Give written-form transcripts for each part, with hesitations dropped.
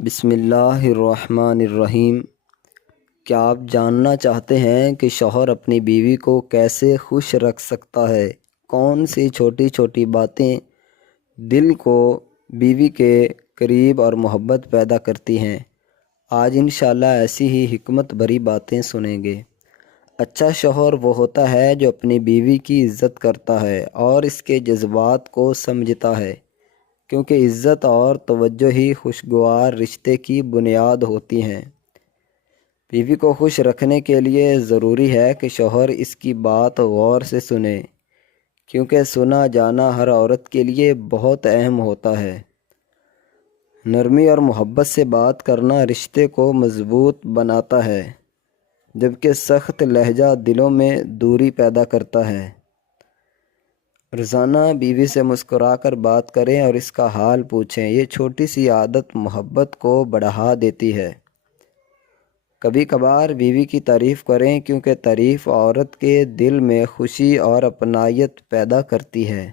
بسم اللہ الرحمن الرحیم۔ کیا آپ جاننا چاہتے ہیں کہ شوہر اپنی بیوی کو کیسے خوش رکھ سکتا ہے؟ کون سی چھوٹی چھوٹی باتیں دل کو بیوی کے قریب اور محبت پیدا کرتی ہیں؟ آج انشاءاللہ ایسی ہی حکمت بھری باتیں سنیں گے۔ اچھا شوہر وہ ہوتا ہے جو اپنی بیوی کی عزت کرتا ہے اور اس کے جذبات کو سمجھتا ہے، کیونکہ عزت اور توجہ ہی خوشگوار رشتے کی بنیاد ہوتی ہیں۔ بیوی کو خوش رکھنے کے لیے ضروری ہے کہ شوہر اس کی بات غور سے سنے، کیونکہ سنا جانا ہر عورت کے لیے بہت اہم ہوتا ہے۔ نرمی اور محبت سے بات کرنا رشتے کو مضبوط بناتا ہے، جبکہ سخت لہجہ دلوں میں دوری پیدا کرتا ہے۔ روزانہ بیوی سے مسکرا کر بات کریں اور اس کا حال پوچھیں۔ یہ چھوٹی سی عادت محبت کو بڑھا دیتی ہے۔ کبھی کبھار بیوی کی تعریف کریں، کیونکہ تعریف عورت کے دل میں خوشی اور اپنائیت پیدا کرتی ہے۔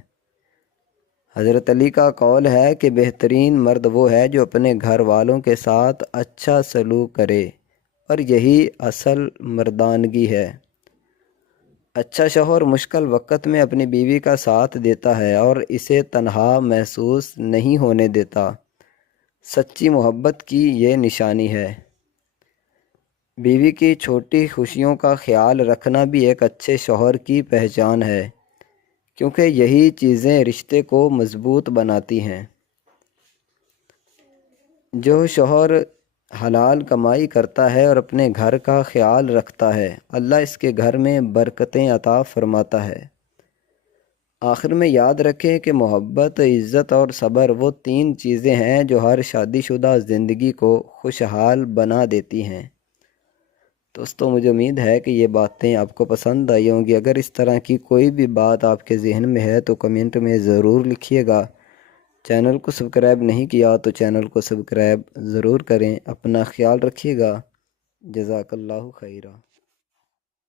حضرت علی کا قول ہے کہ بہترین مرد وہ ہے جو اپنے گھر والوں کے ساتھ اچھا سلوک کرے، اور یہی اصل مردانگی ہے۔ اچھا شوہر مشکل وقت میں اپنی بیوی کا ساتھ دیتا ہے اور اسے تنہا محسوس نہیں ہونے دیتا۔ سچی محبت کی یہ نشانی ہے۔ بیوی کی چھوٹی خوشیوں کا خیال رکھنا بھی ایک اچھے شوہر کی پہچان ہے، کیونکہ یہی چیزیں رشتے کو مضبوط بناتی ہیں۔ جو شوہر حلال کمائی کرتا ہے اور اپنے گھر کا خیال رکھتا ہے، اللہ اس کے گھر میں برکتیں عطا فرماتا ہے۔ آخر میں یاد رکھیں کہ محبت، عزت اور صبر وہ 3 چیزیں ہیں جو ہر شادی شدہ زندگی کو خوشحال بنا دیتی ہیں۔ دوستو، مجھے امید ہے کہ یہ باتیں آپ کو پسند آئی ہوں گی۔ اگر اس طرح کی کوئی بھی بات آپ کے ذہن میں ہے تو کمنٹ میں ضرور لکھیے گا۔ چینل کو سبسکرائب نہیں کیا تو چینل کو سبسکرائب ضرور کریں۔ اپنا خیال رکھیے گا۔ جزاک اللہ خیرہ۔